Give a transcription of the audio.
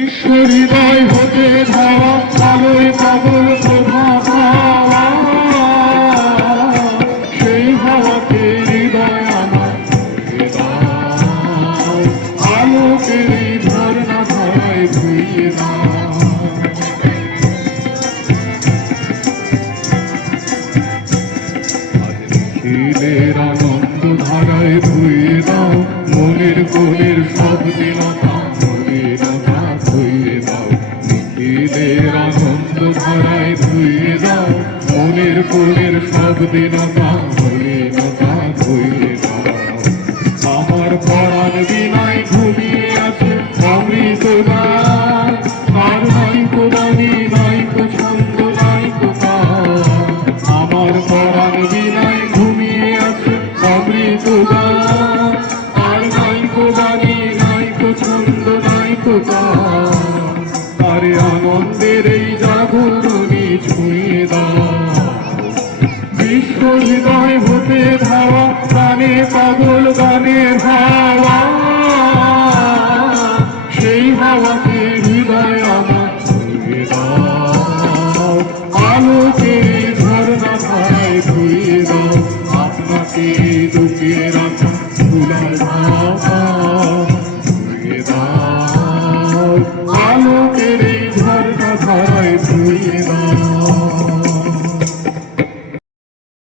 হৃদয় হতে ধারা আলোয় পাগল প্রভা পাওয়া, সেই হাওয়াকে হৃদয় আমার আলোকের ঝর্ণা ধারায় ধুইয়ে দাও। নিখিলের আনন্দ ধারায় ধুইয়ে দাও মনের কোলের সব দিনতা, মলিনতা ধুইয়ে দাও। নিখিলের আনন্দ ধারায় ধুইয়ে দাও মনের কোলের সব দিনতা, মলিনতা ধুইয়ে দাও। আমার পরাণ বিনায় ঘুমিয়ে আছে অমৃত গান, আর নাইকো বাণী নাইকো ছন্দ নাইকো গান। আমার পরাণ বিনায় ঘুমিয়ে আছে অমৃত গান, আর নাইকো বাণী নাইকো ছন্দ নাইকো গান। আরে আনন্দের এই জাগরণী ছুঁয়ে দাও, বিশ্ব হৃদয় হতে ধারা